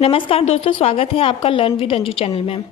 नमस्कार दोस्तों, स्वागत है आपका लर्न विद अंजू चैनल में।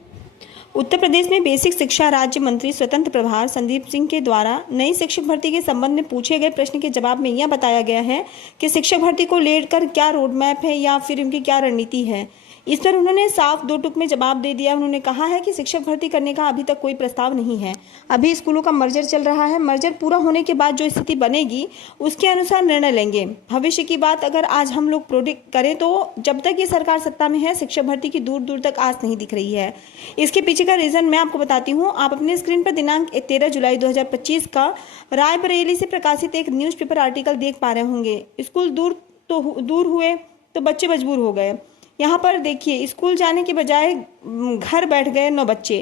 उत्तर प्रदेश में बेसिक शिक्षा राज्य मंत्री स्वतंत्र प्रभार संदीप सिंह के द्वारा नई शिक्षक भर्ती के संबंध में पूछे गए प्रश्न के जवाब में यह बताया गया है कि शिक्षक भर्ती को लेकर क्या रोड मैप है या फिर उनकी क्या रणनीति है। इस पर उन्होंने साफ दो टूक में जवाब दे दिया। उन्होंने कहा है कि शिक्षक भर्ती करने का अभी तक कोई प्रस्ताव नहीं है। अभी स्कूलों का मर्जर चल रहा है। मर्जर पूरा होने के बाद जो स्थिति बनेगी उसके अनुसार निर्णय लेंगे। भविष्य की बात अगर आज हम लोग प्रोडिक्ट करें तो जब तक ये सरकार सत्ता में है शिक्षक भर्ती की दूर दूर तक आस नहीं दिख रही है। इसके पीछे का रीजन मैं आपको बताती हूँ। आप अपने स्क्रीन पर दिनांक 13 जुलाई 2025 का रायबरेली से प्रकाशित एक न्यूज़पेपर आर्टिकल देख पा रहे होंगे। स्कूल दूर हुए तो बच्चे मजबूर हो गए। यहाँ पर देखिए, स्कूल जाने के बजाय घर बैठ गए 9 बच्चे।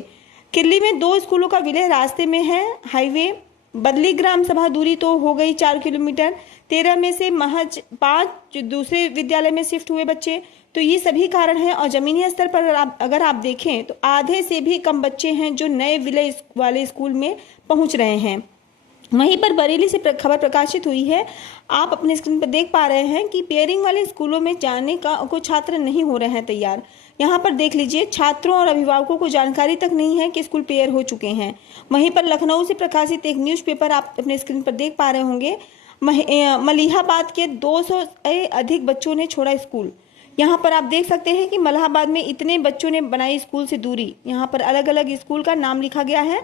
किरली में 2 स्कूलों का विलय रास्ते में है। हाईवे बदली ग्राम सभा दूरी तो हो गई 4 किलोमीटर। 13 में से महज 5 दूसरे विद्यालय में शिफ्ट हुए बच्चे। तो ये सभी कारण हैं। और जमीनी स्तर पर अगर आप देखें तो आधे से भी कम बच्चे हैं जो नए विलय वाले स्कूल में पहुंच रहे हैं। वहीं पर बरेली से खबर प्रकाशित हुई है। आप अपने स्क्रीन पर देख पा रहे हैं कि पेयरिंग वाले स्कूलों में जाने का कोई छात्र नहीं हो रहे हैं तैयार। यहाँ पर देख लीजिए, छात्रों और अभिभावकों को जानकारी तक नहीं है कि स्कूल पेयर हो चुके हैं। वहीं पर लखनऊ से प्रकाशित एक न्यूज़पेपर आप अपने स्क्रीन पर देख पा रहे होंगे। मलिहाबाद के 200 से अधिक बच्चों ने छोड़ा स्कूल। यहाँ पर आप देख सकते हैं कि मलिहाबाद में इतने बच्चों ने बनाई स्कूल से दूरी। यहाँ पर अलग अलग स्कूल का नाम लिखा गया है।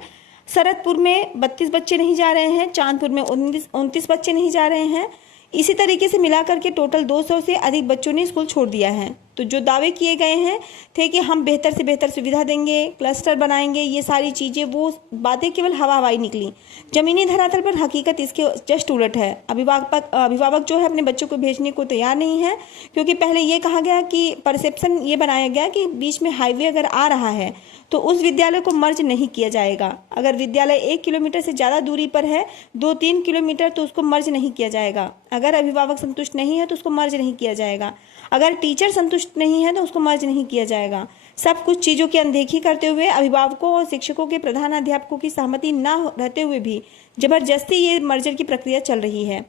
सरतपुर में 32 बच्चे नहीं जा रहे हैं, चांदपुर में 29 बच्चे नहीं जा रहे हैं। इसी तरीके से मिलाकर के टोटल 200 से अधिक बच्चों ने स्कूल छोड़ दिया है। तो जो दावे किए गए हैं थे कि हम बेहतर से बेहतर सुविधा देंगे, क्लस्टर बनाएंगे, ये सारी चीज़ें, वो बातें केवल हवा हवाई निकली। जमीनी धरातल पर हकीकत इसके जस्ट उलट है। अभिभावक जो है अपने बच्चों को भेजने को तैयार नहीं है, क्योंकि पहले ये कहा गया कि परसेप्शन ये बनाया गया कि बीच में हाईवे अगर आ रहा है तो उस विद्यालय को मर्ज नहीं किया जाएगा। अगर विद्यालय 1 किलोमीटर से ज़्यादा दूरी पर है, 2-3 किलोमीटर, तो उसको मर्ज नहीं किया जाएगा। अगर अभिभावक संतुष्ट नहीं है तो उसको मर्ज नहीं किया जाएगा। अगर टीचर संतुष्ट नहीं है तो उसको मर्ज नहीं किया जाएगा। सब कुछ चीज़ों की अनदेखी करते हुए, अभिभावकों और शिक्षकों के प्रधानाध्यापकों की सहमति न रहते हुए भी जबरदस्ती ये मर्जर की प्रक्रिया चल रही है,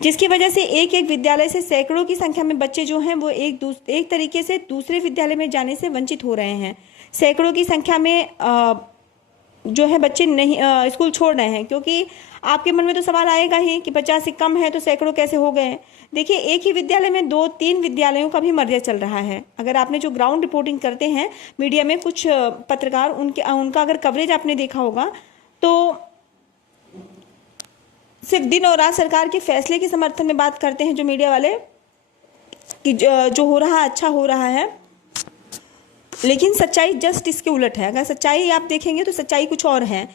जिसकी वजह से एक एक विद्यालय से सैकड़ों की संख्या में बच्चे जो हैं वो एक तरीके से दूसरे विद्यालय में जाने से वंचित हो रहे हैं। सैकड़ों की संख्या में जो है बच्चे नहीं स्कूल छोड़ रहे हैं। क्योंकि आपके मन में तो सवाल आएगा ही कि 50 से कम है तो सैकड़ों कैसे हो गए। देखिए, एक ही विद्यालय में 2-3 विद्यालयों का भी मर्जर चल रहा है। अगर आपने जो ग्राउंड रिपोर्टिंग करते हैं मीडिया में कुछ पत्रकार, उनका अगर कवरेज आपने देखा होगा तो सिर्फ दिन और रात सरकार के फैसले के समर्थन में बात करते हैं जो मीडिया वाले, कि जो हो रहा अच्छा हो रहा है। लेकिन सच्चाई जस्ट इसके उलट है। अगर सच्चाई आप देखेंगे तो सच्चाई कुछ और है।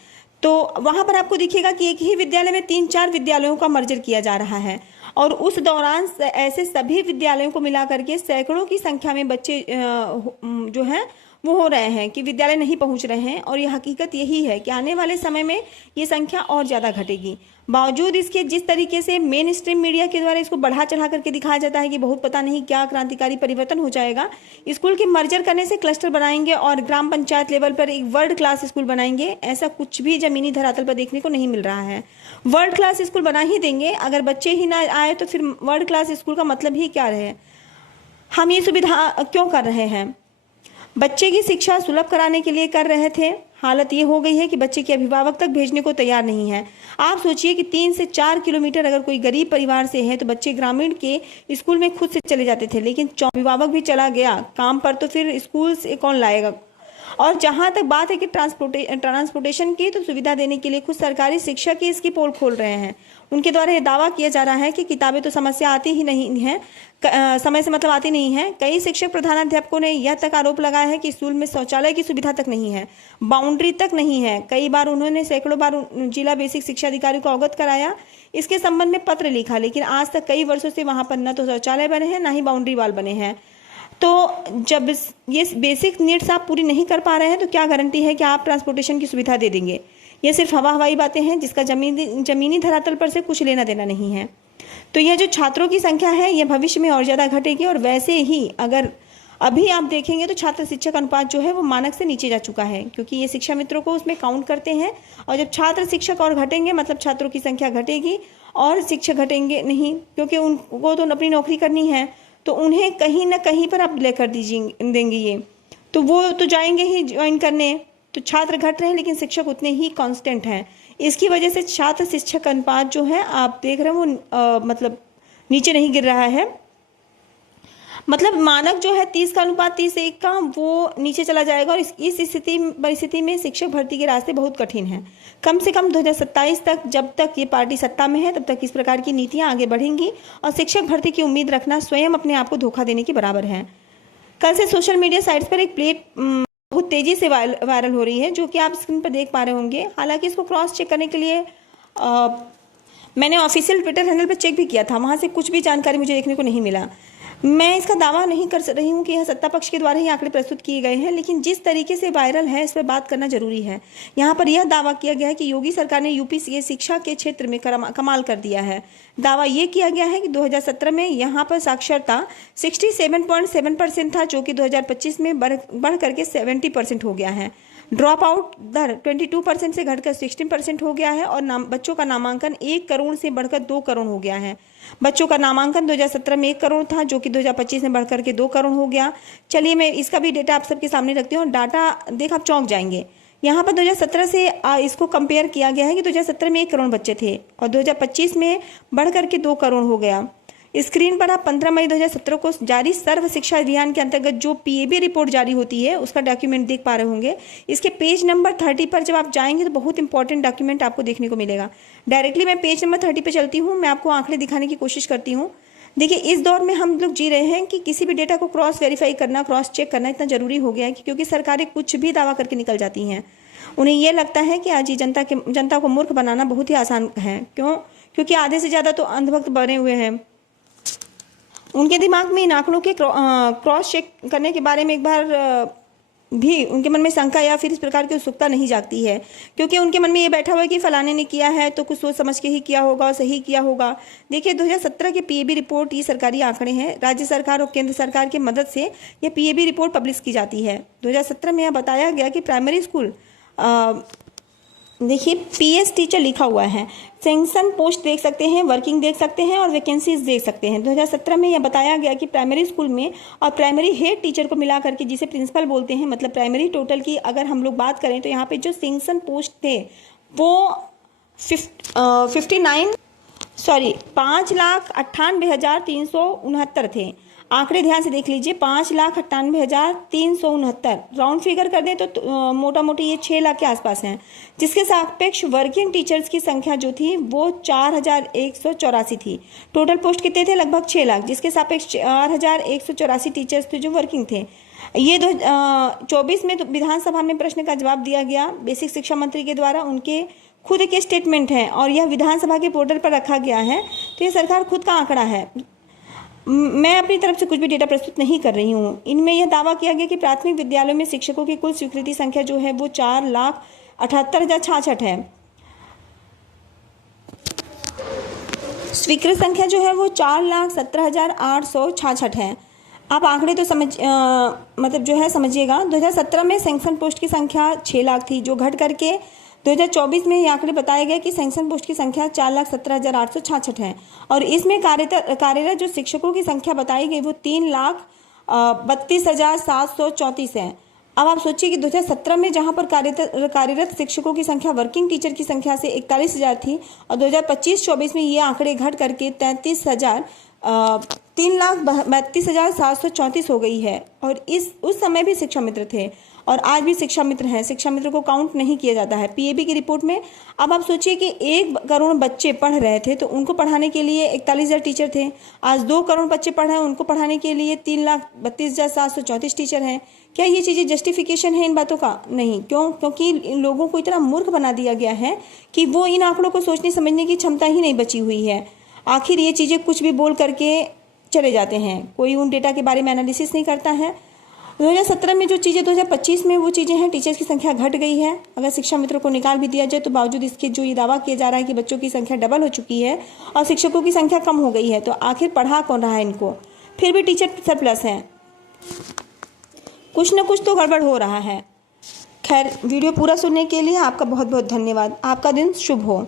तो वहाँ पर आपको दिखेगा कि एक ही विद्यालय में 3-4 विद्यालयों का मर्जर किया जा रहा है। और उस दौरान ऐसे सभी विद्यालयों को मिला करके सैकड़ों की संख्या में बच्चे जो हैं वो हो रहे हैं कि विद्यालय नहीं पहुंच रहे हैं। और ये हकीकत यही है कि आने वाले समय में ये संख्या और ज़्यादा घटेगी। बावजूद इसके जिस तरीके से मेन स्ट्रीम मीडिया के द्वारा इसको बढ़ा चढ़ा करके दिखाया जाता है कि बहुत पता नहीं क्या क्रांतिकारी परिवर्तन हो जाएगा, स्कूल के मर्जर करने से क्लस्टर बनाएंगे और ग्राम पंचायत लेवल पर एक वर्ल्ड क्लास स्कूल बनाएंगे, ऐसा कुछ भी जमीनी धरातल पर देखने को नहीं मिल रहा है। वर्ल्ड क्लास स्कूल बना ही देंगे, अगर बच्चे ही ना आए तो फिर वर्ल्ड क्लास स्कूल का मतलब ही क्या रहे। हम ये सुविधा क्यों कर रहे हैं? बच्चे की शिक्षा सुलभ कराने के लिए कर रहे थे। हालत ये हो गई है कि बच्चे के अभिभावक तक भेजने को तैयार नहीं है। आप सोचिए कि 3 से 4 किलोमीटर अगर कोई गरीब परिवार से है तो बच्चे ग्रामीण के स्कूल में खुद से चले जाते थे, लेकिन अभिभावक भी चला गया काम पर तो फिर स्कूल से कौन लाएगा। और जहाँ तक बात है कि ट्रांसपोर्टेशन की, तो सुविधा देने के लिए खुद सरकारी शिक्षक ही इसकी पोल खोल रहे हैं। उनके द्वारा ये दावा किया जा रहा है कि किताबें तो समस्या आती ही नहीं है, समय से मतलब आती नहीं है। कई शिक्षक प्रधानाध्यापकों ने यह तक आरोप लगाया है कि स्कूल में शौचालय की सुविधा तक नहीं है, बाउंड्री तक नहीं है। कई बार उन्होंने सैकड़ों बार जिला बेसिक शिक्षा अधिकारी को अवगत कराया, इसके संबंध में पत्र लिखा, लेकिन आज तक कई वर्षों से वहाँ पर न तो शौचालय बने हैं, ना ही बाउंड्री वाल बने हैं। तो जब ये बेसिक नीड्स आप पूरी नहीं कर पा रहे हैं तो क्या गारंटी है कि आप ट्रांसपोर्टेशन की सुविधा दे देंगे। ये सिर्फ हवा हवाई बातें हैं जिसका जमीनी धरातल पर से कुछ लेना देना नहीं है। तो यह जो छात्रों की संख्या है ये भविष्य में और ज़्यादा घटेगी। और वैसे ही अगर अभी आप देखेंगे तो छात्र शिक्षक अनुपात जो है वो मानक से नीचे जा चुका है, क्योंकि ये शिक्षा मित्रों को उसमें काउंट करते हैं। और जब छात्र शिक्षक और घटेंगे मतलब छात्रों की संख्या घटेगी और शिक्षक घटेंगे नहीं, क्योंकि उनको तो अपनी नौकरी करनी है। तो उन्हें कहीं ना कहीं पर आप डिले कर दीजिए देंगे ये, तो वो तो जाएंगे ही ज्वाइन करने। तो छात्र घट रहे हैं लेकिन शिक्षक उतने ही कांस्टेंट हैं। इसकी वजह से छात्र शिक्षक अनुपात जो है आप देख रहे हैं वो मतलब नीचे नहीं गिर रहा है। मतलब मानक जो है 30 का अनुपात 30:1 का, वो नीचे चला जाएगा। और इस परिस्थिति में शिक्षक भर्ती के रास्ते बहुत कठिन हैं। कम से कम 2027 तक, जब तक ये पार्टी सत्ता में है, तब तक इस प्रकार की नीतियां आगे बढ़ेंगी और शिक्षक भर्ती की उम्मीद रखना स्वयं अपने आप को धोखा देने के बराबर है। कल से सोशल मीडिया साइट्स पर एक प्लेट बहुत तेजी से वायरल हो रही है, जो कि आप स्क्रीन पर देख पा रहे होंगे। हालांकि इसको क्रॉस चेक करने के लिए मैंने ऑफिशियल ट्विटर हैंडल पर चेक भी किया था, वहां से कुछ भी जानकारी मुझे देखने को नहीं मिला। मैं इसका दावा नहीं कर रही हूँ कि यह सत्ता पक्ष के द्वारा ही आंकड़े प्रस्तुत किए गए हैं, लेकिन जिस तरीके से वायरल है इस पर बात करना जरूरी है। यहाँ पर यह दावा किया गया है कि योगी सरकार ने यूपी से शिक्षा के क्षेत्र में कमाल कर दिया है। दावा ये किया गया है कि 2017 में यहाँ पर साक्षरता 67.7% था, जो कि 2025 में बढ़ करके 70% हो गया है। ड्रॉप आउट दर 22% से घटकर 16% हो गया है और बच्चों का नामांकन 1 करोड़ से बढ़कर 2 करोड़ हो गया है। बच्चों का नामांकन 2017 में 1 करोड़ था, जो कि 2025 में बढ़कर के 2 करोड़ हो गया। चलिए मैं इसका भी डेटा आप सबके सामने रखती हूँ और डाटा देख आप चौंक जाएंगे। यहाँ पर 2017 से इसको कंपेयर किया गया है कि 2017 में 1 करोड़ बच्चे थे और 2025 में बढ़ करके 2 करोड़ हो गया। स्क्रीन पर आप 15 मई 2017 को जारी सर्व शिक्षा अभियान के अंतर्गत जो पीएबी रिपोर्ट जारी होती है उसका डॉक्यूमेंट देख पा रहे होंगे। इसके पेज नंबर 30 पर जब आप जाएंगे तो बहुत इंपॉर्टेंट डॉक्यूमेंट आपको देखने को मिलेगा। डायरेक्टली मैं पेज नंबर 30 पे चलती हूँ, मैं आपको आंकड़े दिखाने की कोशिश करती हूँ। देखिए, इस दौर में हम लोग जी रहे हैं कि किसी भी डेटा को क्रॉस वेरीफाई करना, क्रॉस चेक करना इतना जरूरी हो गया है क्योंकि सरकारें कुछ भी दावा करके निकल जाती हैं। उन्हें यह लगता है कि आज जनता को मूर्ख बनाना बहुत ही आसान है। क्यों? क्योंकि आधे से ज़्यादा तो अंधभक्त बने हुए हैं। उनके दिमाग में इन आंकड़ों के क्रॉस चेक करने के बारे में एक बार भी उनके मन में शंका या फिर इस प्रकार की उत्सुकता नहीं जागती है, क्योंकि उनके मन में ये बैठा हुआ है कि फलाने ने किया है तो कुछ सोच समझ के ही किया होगा और सही किया होगा। देखिए, 2017 के पीएबी रिपोर्ट, ये सरकारी आंकड़े हैं। राज्य सरकार और केंद्र सरकार की मदद से ये पीएबी रिपोर्ट पब्लिश की जाती है। 2017 में यह बताया गया कि प्राइमरी स्कूल, देखिए पीएस टीचर लिखा हुआ है, सैंक्शन पोस्ट देख सकते हैं, वर्किंग देख सकते हैं और वैकेंसीज देख सकते हैं। 2017 में यह बताया गया कि प्राइमरी स्कूल में और प्राइमरी हेड टीचर को मिला करके, जिसे प्रिंसिपल बोलते हैं, मतलब प्राइमरी टोटल की अगर हम लोग बात करें तो यहाँ पे जो सैंक्शन पोस्ट थे वो 5,98,369 थे। आंकड़े ध्यान से देख लीजिए, 5,98,369। राउंड फिगर कर दें तो मोटा मोटी ये 6 लाख के आसपास हैं, जिसके सापेक्ष वर्किंग टीचर्स की संख्या जो थी वो 4,184 थी। टोटल पोस्ट कितने थे? लगभग 6 लाख, जिसके सापेक्ष 4,184 टीचर्स थे जो वर्किंग थे। ये 2024 में तो विधानसभा में प्रश्न का जवाब दिया गया बेसिक शिक्षा मंत्री के द्वारा। उनके खुद के स्टेटमेंट हैं और यह विधानसभा के पोर्टल पर रखा गया है, तो ये सरकार खुद का आंकड़ा है। मैं अपनी तरफ से कुछ भी डेटा प्रस्तुत नहीं कर रही हूँ। इनमें यह दावा किया गया कि प्राथमिक विद्यालयों में शिक्षकों की कुल स्वीकृति संख्या जो है वो 4,78,066 है। स्वीकृत संख्या जो है वो 4,17,866 है। आप आंकड़े तो मतलब जो है समझिएगा। 2017 में सैंक्शन पोस्ट की संख्या 6 लाख थी, जो घट करके 2024 में ये आंकड़े बताए गए कि सैंक्शन पोस्ट की संख्या 4,17,866 है और इसमें कार्यरत जो शिक्षकों की संख्या बताई गई वो 3,32,734 है। अब आप सोचिए कि 2017 में जहां पर कार्यरत शिक्षकों की संख्या वर्किंग टीचर की संख्या से 41,000 थी और 2025-24 में ये आंकड़े घट करके 3,32,734 हो गई है। और उस समय भी शिक्षा मित्र थे और आज भी शिक्षा मित्र हैं। शिक्षा मित्र को काउंट नहीं किया जाता है पीएबी की रिपोर्ट में। अब आप सोचिए कि 1 करोड़ बच्चे पढ़ रहे थे तो उनको पढ़ाने के लिए 41,000 टीचर थे। आज 2 करोड़ बच्चे पढ़ रहे हैं, उनको पढ़ाने के लिए 3,32,734 टीचर हैं। क्या ये चीज़ें जस्टिफिकेशन है इन बातों का? नहीं। क्यों? क्योंकि इन लोगों को इतना मूर्ख बना दिया गया है कि वो इन आंकड़ों को सोचने समझने की क्षमता ही नहीं बची हुई है। आखिर ये चीज़ें कुछ भी बोल करके चले जाते हैं, कोई उन डेटा के बारे में एनालिसिस नहीं करता है। 2017 में जो चीज़ें 2025 में वो चीज़ें हैं, टीचर्स की संख्या घट गई है। अगर शिक्षा मित्रों को निकाल भी दिया जाए तो बावजूद इसके जो ये दावा किया जा रहा है कि बच्चों की संख्या डबल हो चुकी है और शिक्षकों की संख्या कम हो गई है, तो आखिर पढ़ा कौन रहा है इनको? फिर भी टीचर सरप्लस है, कुछ न कुछ तो गड़बड़ हो रहा है। खैर, वीडियो पूरा सुनने के लिए आपका बहुत बहुत धन्यवाद। आपका दिन शुभ हो।